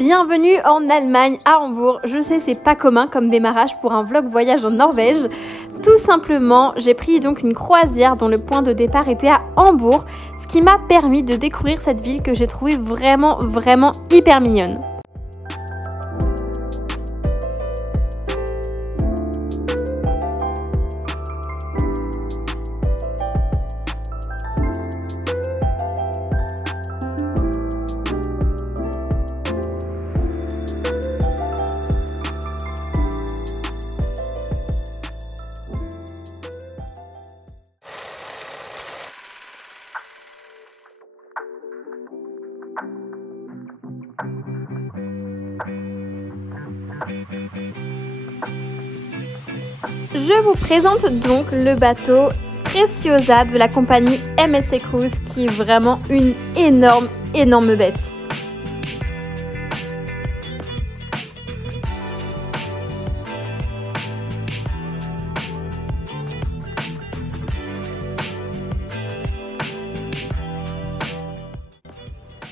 Bienvenue en Allemagne, à Hambourg. Je sais, c'est pas commun comme démarrage pour un vlog voyage en Norvège. Tout simplement, j'ai pris donc une croisière dont le point de départ était à Hambourg, ce qui m'a permis de découvrir cette ville que j'ai trouvée vraiment hyper mignonne. Je vous présente donc le bateau Preciosa de la compagnie MSC Cruises qui est vraiment une énorme bête.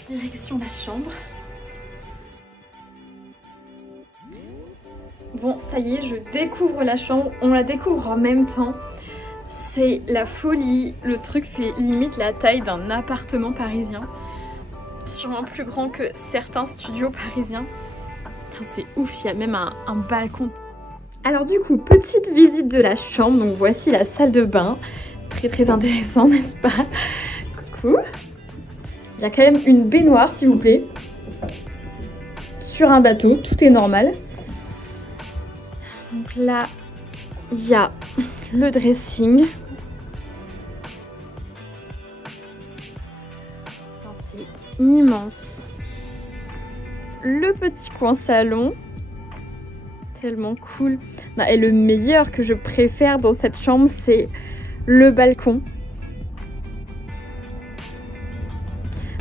Direction la chambre. Bon, ça y est, je découvre la chambre, on la découvre en même temps. C'est la folie, le truc fait limite la taille d'un appartement parisien. Sûrement plus grand que certains studios parisiens. C'est ouf, il y a même un balcon. Alors du coup, petite visite de la chambre, donc voici la salle de bain. Très intéressant, n'est-ce pas? Coucou. Il y a quand même une baignoire, s'il vous plaît. Sur un bateau, tout est normal. Donc là, il y a le dressing. C'est immense. Le petit coin salon. Tellement cool. Et le meilleur que je préfère dans cette chambre, c'est le balcon.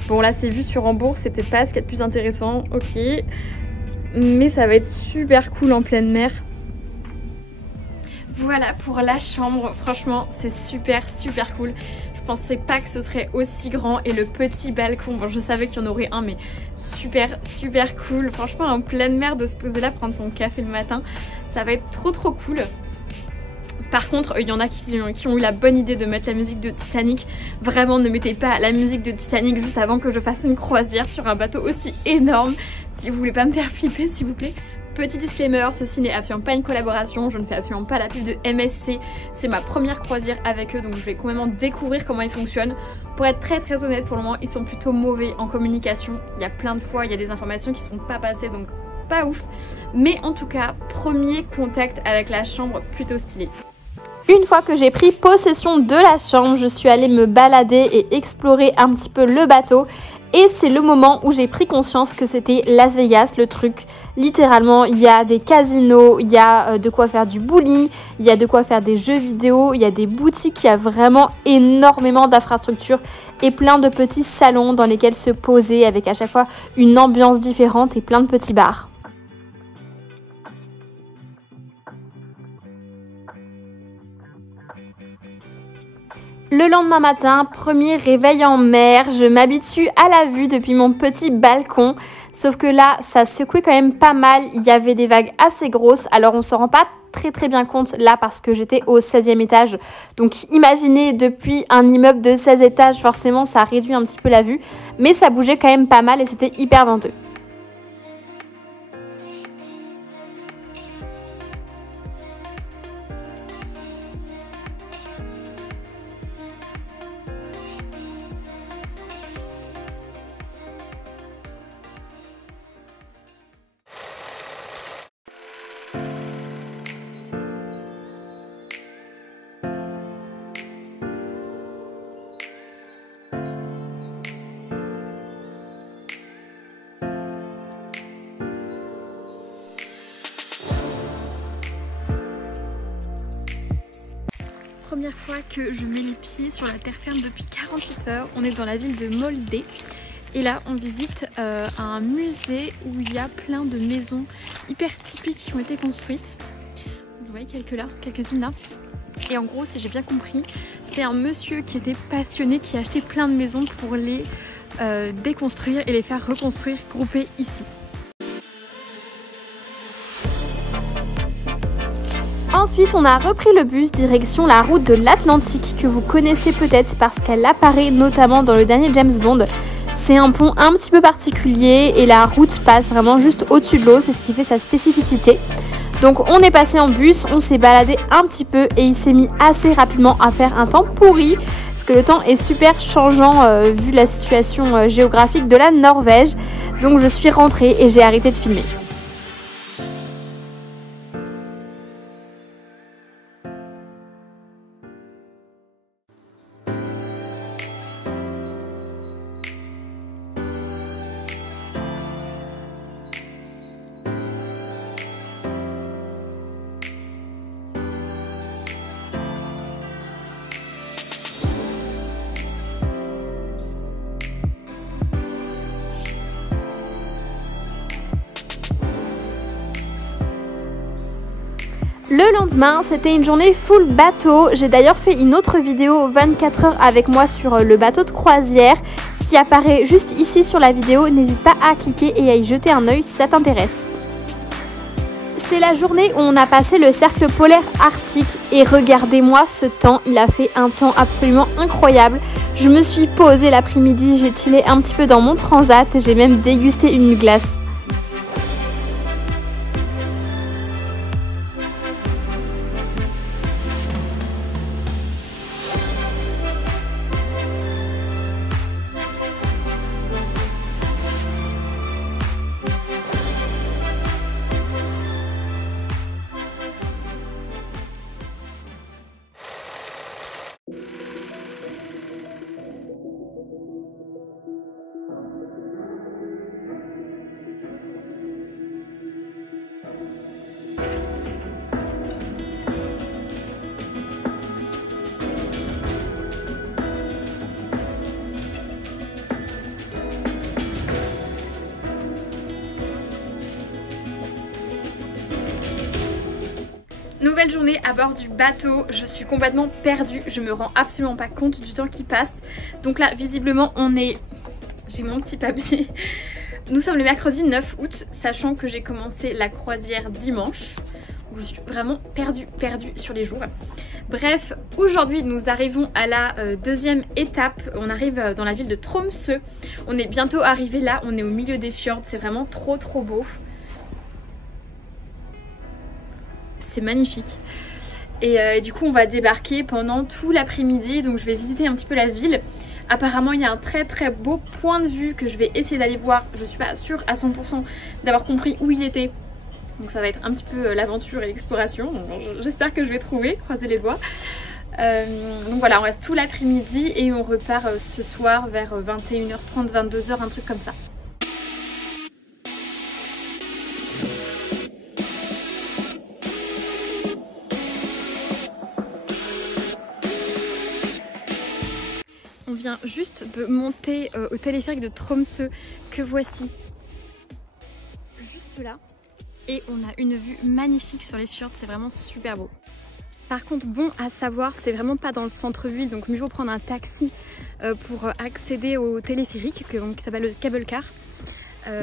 Bon là, c'est vu sur Hambourg, c'était pas ce qu'il y a de plus intéressant. Ok. Mais ça va être super cool en pleine mer. Voilà pour la chambre, franchement c'est super cool. Je pensais pas que ce serait aussi grand et le petit balcon, bon je savais qu'il y en aurait un mais super cool. Franchement en pleine mer de se poser là, prendre son café le matin, ça va être trop cool. Par contre, il y en a qui ont eu la bonne idée de mettre la musique de Titanic. Vraiment ne mettez pas la musique de Titanic juste avant que je fasse une croisière sur un bateau aussi énorme. Si vous voulez pas me faire flipper s'il vous plaît. Petit disclaimer, ceci n'est absolument pas une collaboration, je ne fais absolument pas la pub de MSC, c'est ma première croisière avec eux donc je vais complètement découvrir comment ils fonctionnent. Pour être très honnête, pour le moment ils sont plutôt mauvais en communication, il y a plein de fois, il y a des informations qui sont pas passées donc pas ouf. Mais en tout cas, premier contact avec la chambre plutôt stylé. Une fois que j'ai pris possession de la chambre, je suis allée me balader et explorer un petit peu le bateau. Et c'est le moment où j'ai pris conscience que c'était Las Vegas, le truc. Littéralement, il y a des casinos, il y a de quoi faire du bowling, il y a de quoi faire des jeux vidéo, il y a des boutiques, il y a vraiment énormément d'infrastructures et plein de petits salons dans lesquels se poser avec à chaque fois une ambiance différente et plein de petits bars. Le lendemain matin, premier réveil en mer, je m'habitue à la vue depuis mon petit balcon. Sauf que là, ça secouait quand même pas mal, il y avait des vagues assez grosses. Alors on ne se rend pas très bien compte là parce que j'étais au 16e étage. Donc imaginez depuis un immeuble de 16 étages, forcément ça réduit un petit peu la vue. Mais ça bougeait quand même pas mal et c'était hyper venteux. Première fois que je mets les pieds sur la terre ferme depuis 48 heures. On est dans la ville de Molde. Et là on visite un musée où il y a plein de maisons hyper typiques qui ont été construites. Vous en voyez quelques-unes là. Et en gros, si j'ai bien compris, c'est un monsieur qui était passionné, qui a acheté plein de maisons pour les déconstruire et les faire reconstruire, groupées ici. Ensuite, on a repris le bus direction la route de l'Atlantique que vous connaissez peut-être parce qu'elle apparaît notamment dans le dernier James Bond. C'est un pont un petit peu particulier et la route passe vraiment juste au-dessus de l'eau, c'est ce qui fait sa spécificité. Donc on est passé en bus, on s'est baladé un petit peu et il s'est mis assez rapidement à faire un temps pourri parce que le temps est super changeant vu la situation géographique de la Norvège. Donc je suis rentrée et j'ai arrêté de filmer. Le lendemain, c'était une journée full bateau. J'ai d'ailleurs fait une autre vidéo 24 heures avec moi sur le bateau de croisière qui apparaît juste ici sur la vidéo. N'hésite pas à cliquer et à y jeter un œil si ça t'intéresse. C'est la journée où on a passé le cercle polaire arctique et regardez-moi ce temps, il a fait un temps absolument incroyable. Je me suis posée l'après-midi, j'ai chillé un petit peu dans mon transat et j'ai même dégusté une glace. Nouvelle journée à bord du bateau, je suis complètement perdue, je me rends absolument pas compte du temps qui passe. Donc là visiblement j'ai mon petit papier. Nous sommes le mercredi 9 août, sachant que j'ai commencé la croisière dimanche. Je suis vraiment perdue sur les jours. Bref, aujourd'hui nous arrivons à la deuxième étape. On arrive dans la ville de Tromsø. On est bientôt arrivé là, on est au milieu des fjords, c'est vraiment trop beau. C'est magnifique. Et du coup on va débarquer pendant tout l'après-midi, donc je vais visiter un petit peu la ville. Apparemment il y a un très beau point de vue que je vais essayer d'aller voir. Je suis pas sûre à 100% d'avoir compris où il était, donc ça va être un petit peu l'aventure et l'exploration. J'espère que je vais trouver, croisez les doigts. Donc voilà, on reste tout l'après-midi et on repart ce soir vers 21h30, 22h, un truc comme ça. On vient juste de monter au téléphérique de Tromsø que voici, juste là. Et on a une vue magnifique sur les fjords, c'est vraiment super beau. Par contre, bon à savoir, c'est vraiment pas dans le centre-ville, donc mieux vaut prendre un taxi pour accéder au téléphérique qui s'appelle le cable car.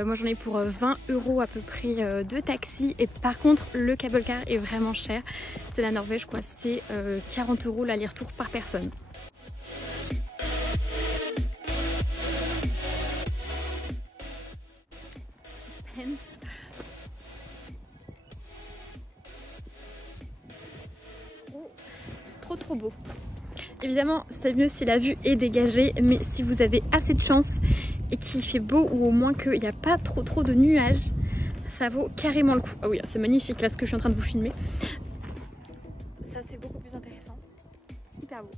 Moi j'en ai pour 20 € à peu près de taxi, et par contre le cable car est vraiment cher. C'est la Norvège quoi, c'est 40 € l'aller-retour par personne. Trop beau. Évidemment c'est mieux si la vue est dégagée, mais si vous avez assez de chance et qu'il fait beau, ou au moins qu'il n'y a pas trop de nuages, ça vaut carrément le coup. Ah oui, c'est magnifique là ce que je suis en train de vous filmer. Ça c'est beaucoup plus intéressant. Hyper beau.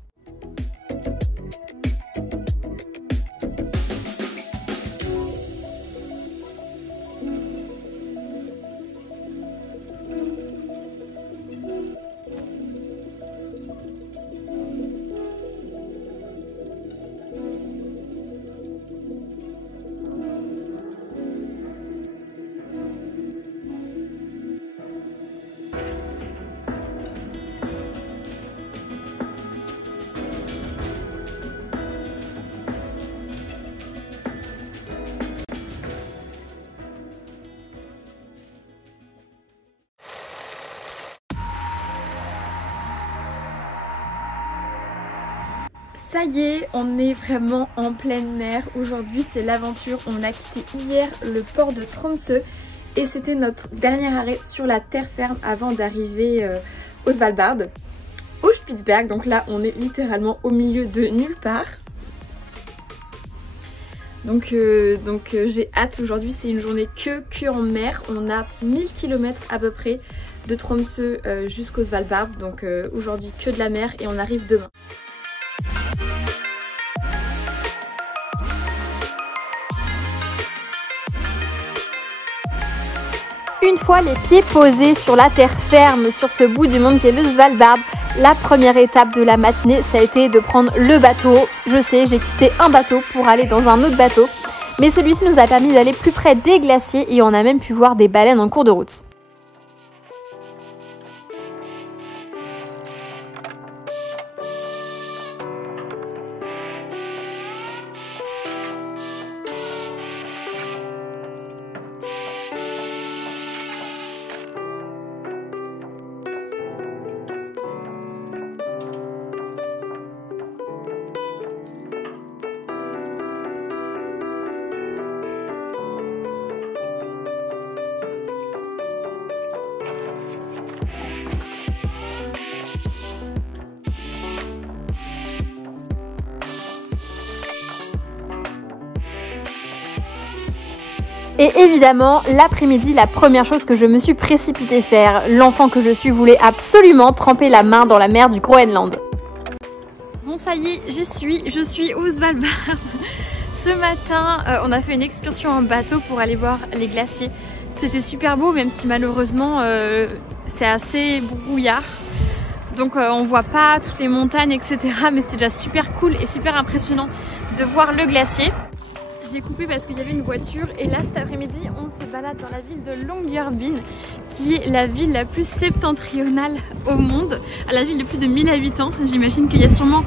Ça y est, on est vraiment en pleine mer. Aujourd'hui c'est l'aventure. On a quitté hier le port de Tromsø et c'était notre dernier arrêt sur la terre ferme avant d'arriver au Svalbard, au Spitsberg. Donc là on est littéralement au milieu de nulle part. Donc j'ai hâte. Aujourd'hui c'est une journée que en mer. On a 1000 km à peu près de Tromsø jusqu'au Svalbard. Donc aujourd'hui que de la mer et on arrive demain. Une fois les pieds posés sur la terre ferme, sur ce bout du monde qui est le Svalbard, la première étape de la matinée, ça a été de prendre le bateau. Je sais, j'ai quitté un bateau pour aller dans un autre bateau, mais celui-ci nous a permis d'aller plus près des glaciers et on a même pu voir des baleines en cours de route. Et évidemment, l'après-midi, la première chose que je me suis précipitée faire, l'enfant que je suis voulait absolument tremper la main dans la mer du Groenland. Bon ça y est, j'y suis, je suis au Svalbard. Ce matin, on a fait une excursion en bateau pour aller voir les glaciers. C'était super beau, même si malheureusement c'est assez brouillard. Donc on voit pas toutes les montagnes, etc. Mais c'était déjà super cool et super impressionnant de voir le glacier. J'ai coupé parce qu'il y avait une voiture et là cet après-midi on se balade dans la ville de Longyearbyen qui est la ville la plus septentrionale au monde, à la ville de plus de 1000 habitants. J'imagine qu'il y a sûrement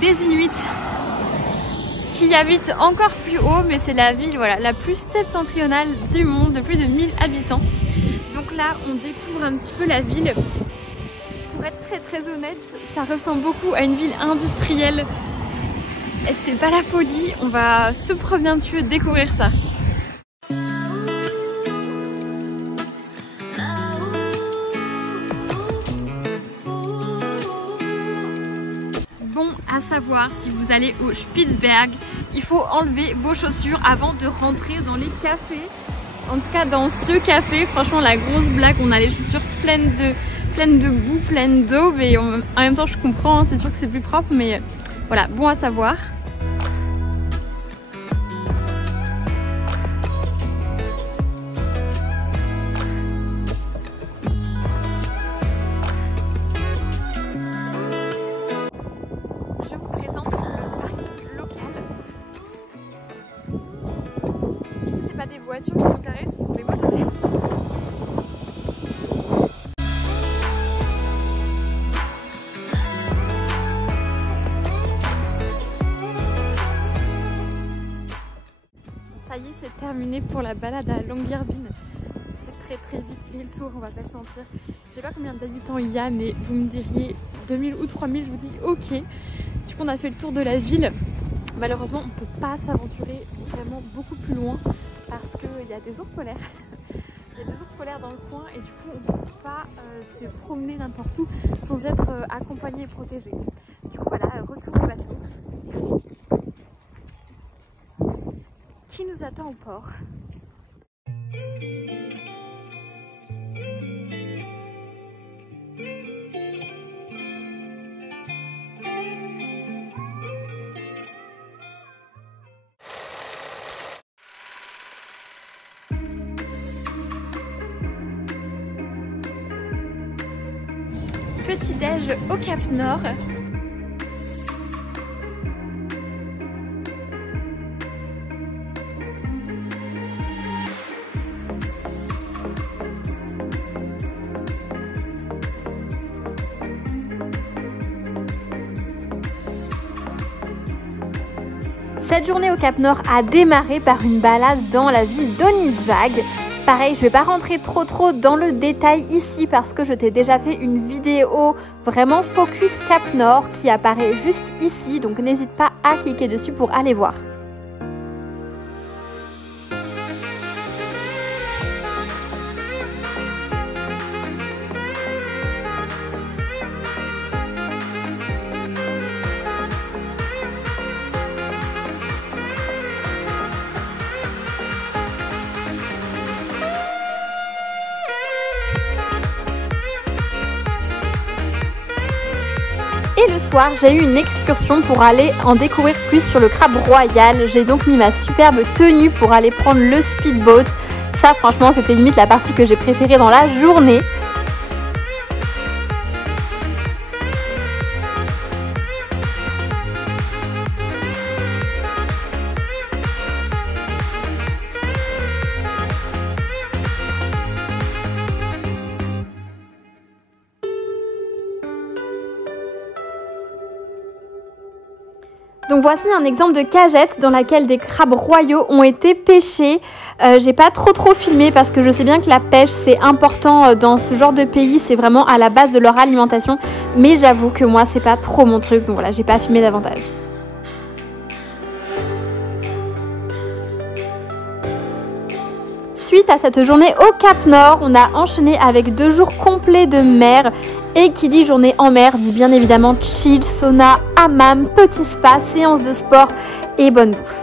des Inuits qui habitent encore plus haut, mais c'est la ville voilà, la plus septentrionale du monde de plus de 1000 habitants. Donc là on découvre un petit peu la ville. Pour être très honnête, ça ressemble beaucoup à une ville industrielle. C'est pas la folie, on va se promener un petit peu, découvrir ça. Bon, à savoir, si vous allez au Spitsberg, il faut enlever vos chaussures avant de rentrer dans les cafés. En tout cas dans ce café, franchement la grosse blague, on a les chaussures pleines de boue, pleines d'eau, mais en même temps je comprends, hein, c'est sûr que c'est plus propre, mais voilà, bon à savoir. Je vous présente le parking local. Ici c'est pas des voitures qui sont garées, ce sont des motoneige. Ça y est, c'est terminé pour la balade à Longyearbyen. C'est très vite fait le tour, on va pas se mentir. Je sais pas combien d'habitants il y a, mais vous me diriez 2000 ou 3000, je vous dis ok. Du coup on a fait le tour de la ville. Malheureusement on peut pas s'aventurer vraiment beaucoup plus loin parce qu'il y a des ours polaires. Il y a des ours polaires dans le coin et du coup on peut pas se promener n'importe où sans être accompagné et protégé. Du coup voilà, retour au bateau qui nous attend au port. Petit déj au Cap Nord. Cette journée au Cap Nord a démarré par une balade dans la ville d'Onitsvag. Pareil, je vais pas rentrer trop dans le détail ici parce que je t'ai déjà fait une vidéo vraiment focus Cap Nord qui apparaît juste ici, donc n'hésite pas à cliquer dessus pour aller voir. Et le soir, j'ai eu une excursion pour aller en découvrir plus sur le crabe royal. J'ai donc mis ma superbe tenue pour aller prendre le speedboat. Ça, franchement, c'était limite la partie que j'ai préférée dans la journée. Donc voici un exemple de cagette dans laquelle des crabes royaux ont été pêchés. J'ai pas trop filmé parce que je sais bien que la pêche c'est important dans ce genre de pays, c'est vraiment à la base de leur alimentation. Mais j'avoue que moi c'est pas trop mon truc, donc voilà, j'ai pas filmé davantage. Suite à cette journée au Cap Nord, on a enchaîné avec 2 jours complets de mer. Et qui dit journée en mer dit bien évidemment chill, sauna, hammam, petit spa, séance de sport et bonne bouffe.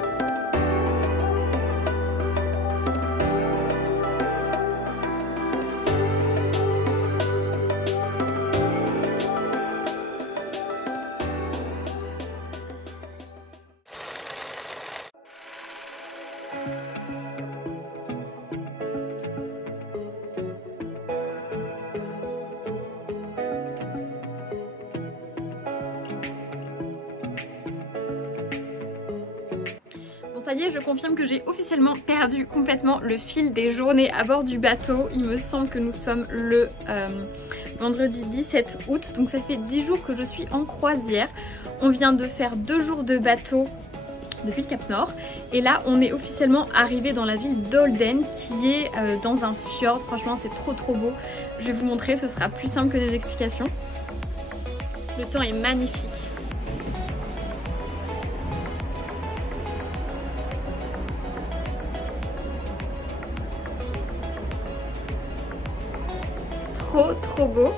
Ça y est, je confirme que j'ai officiellement perdu complètement le fil des journées à bord du bateau. Il me semble que nous sommes le vendredi 17 août, donc ça fait 10 jours que je suis en croisière. On vient de faire 2 jours de bateau depuis le Cap Nord et là on est officiellement arrivé dans la ville d'Olden qui est dans un fjord. Franchement c'est trop beau. Je vais vous montrer, ce sera plus simple que des explications. Le temps est magnifique. Trop beau.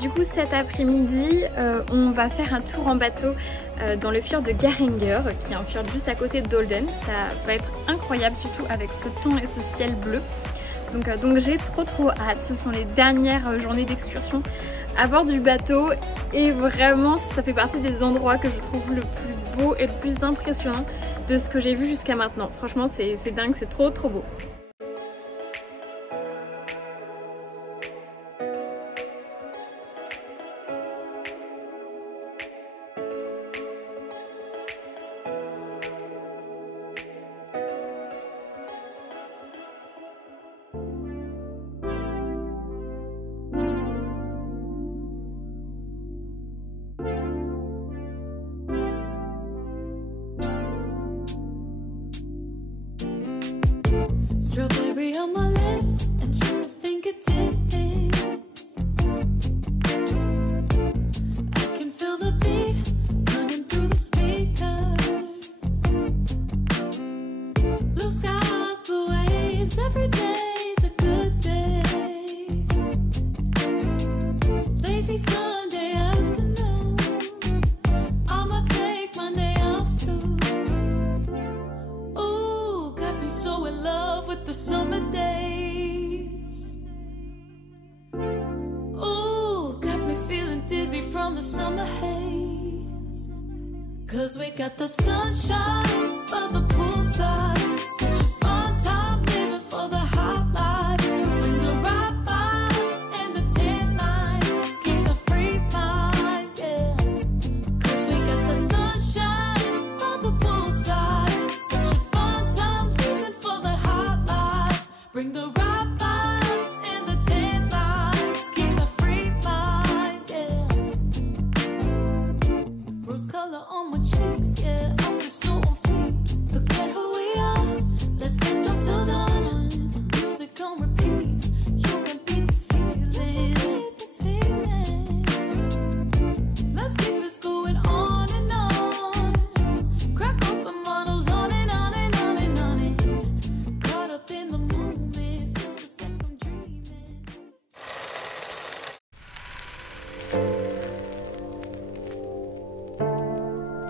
Du coup cet après-midi on va faire un tour en bateau dans le fjord de Geiranger qui est un fjord juste à côté d'Olden. Ça va être incroyable surtout avec ce temps et ce ciel bleu. Donc j'ai trop hâte. Ce sont les dernières journées d'excursion à bord du bateau et vraiment ça fait partie des endroits que je trouve le plus beau et le plus impressionnant de ce que j'ai vu jusqu'à maintenant. Franchement c'est dingue, c'est trop beau. Strawberry on my lips and sugar fingertips. I can feel the beat running through the speakers. Blue skies, blue waves, every day's a good day. Lazy Sunday afternoon, I'ma take Monday off too. Ooh, got me so in love with the summer days. Ooh, got me feeling dizzy from the summer haze. 'Cause we got the sunshine by the poolside. Such a fun time living for the hot life. Bring the right vibes and the tan lines. Keep a free mind, yeah. 'Cause we got the sunshine by the poolside. Such a fun time living for the hot life. Bring the right vibes and the tan lines. Keep a free mind, yeah. Rose color on my cheeks, yeah. I feel so on fleek. Forget who we are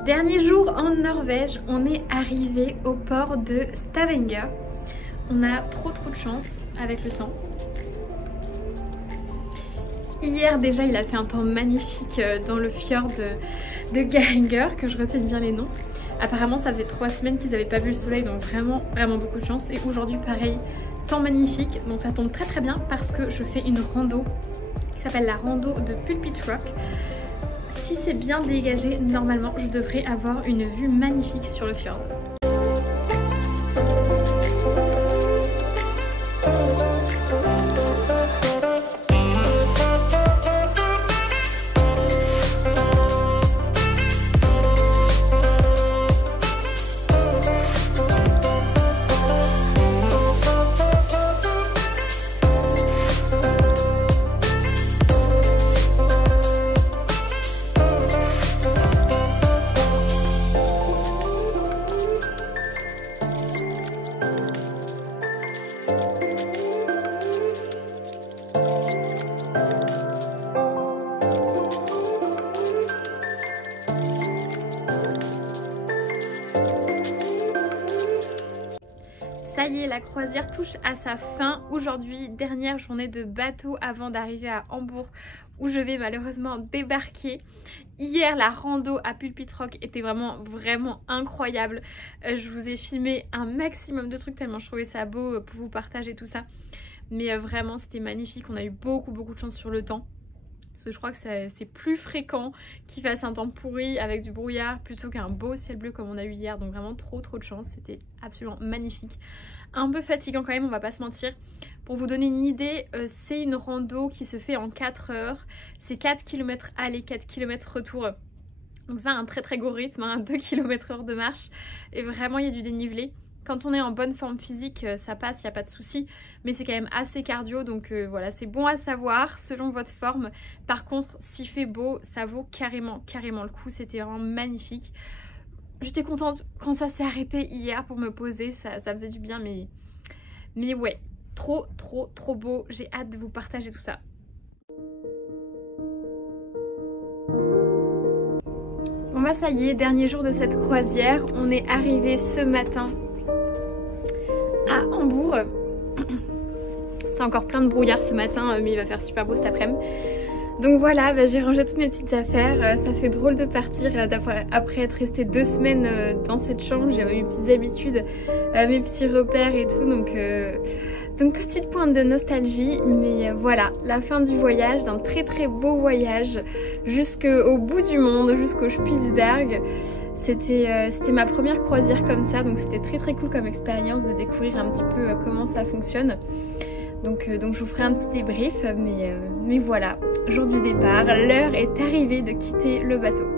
Dernier jour en Norvège, on est arrivé au port de Stavanger. On a trop de chance avec le temps. Hier déjà il a fait un temps magnifique dans le fjord de Geiranger, que je retienne bien les noms. Apparemment ça faisait 3 semaines qu'ils n'avaient pas vu le soleil, donc vraiment beaucoup de chance. Et aujourd'hui pareil, temps magnifique, donc ça tombe très bien parce que je fais une rando qui s'appelle la rando de Pulpit Rock. Si c'est bien dégagé, normalement je devrais avoir une vue magnifique sur le fjord. Ça y est, la croisière touche à sa fin. Aujourd'hui, dernière journée de bateau avant d'arriver à Hambourg où je vais malheureusement débarquer. Hier, la rando à Pulpit Rock était vraiment incroyable. Je vous ai filmé un maximum de trucs tellement je trouvais ça beau pour vous partager tout ça. Mais vraiment, c'était magnifique. On a eu beaucoup de chance sur le temps. Parce que je crois que c'est plus fréquent qu'il fasse un temps pourri avec du brouillard plutôt qu'un beau ciel bleu comme on a eu hier. Donc vraiment trop de chance, c'était absolument magnifique. Un peu fatigant quand même, on va pas se mentir. Pour vous donner une idée, c'est une rando qui se fait en 4 heures. C'est 4 km aller, 4 km retour. Donc c'est un très gros rythme, hein, 2 km/h de marche. Et vraiment il y a du dénivelé. Quand on est en bonne forme physique, ça passe, il n'y a pas de souci. Mais c'est quand même assez cardio, donc voilà, c'est bon à savoir selon votre forme. Par contre, s'il fait beau, ça vaut carrément le coup. C'était vraiment magnifique. J'étais contente quand ça s'est arrêté hier pour me poser, ça faisait du bien. Mais ouais, trop beau. J'ai hâte de vous partager tout ça. Bon bah ça y est, dernier jour de cette croisière. On est arrivé ce matin à Hambourg. C'est encore plein de brouillard ce matin, mais il va faire super beau cet après-midi. Donc voilà, bah, j'ai rangé toutes mes petites affaires. Ça fait drôle de partir après être restée 2 semaines dans cette chambre. J'ai mes petites habitudes, mes petits repères et tout. Donc petite pointe de nostalgie. Mais voilà, la fin du voyage, d'un très beau voyage jusqu'au bout du monde, jusqu'au Spitzberg. C'était ma première croisière comme ça, donc c'était très cool comme expérience de découvrir un petit peu comment ça fonctionne. Donc je vous ferai un petit débrief, mais voilà, jour du départ, l'heure est arrivée de quitter le bateau.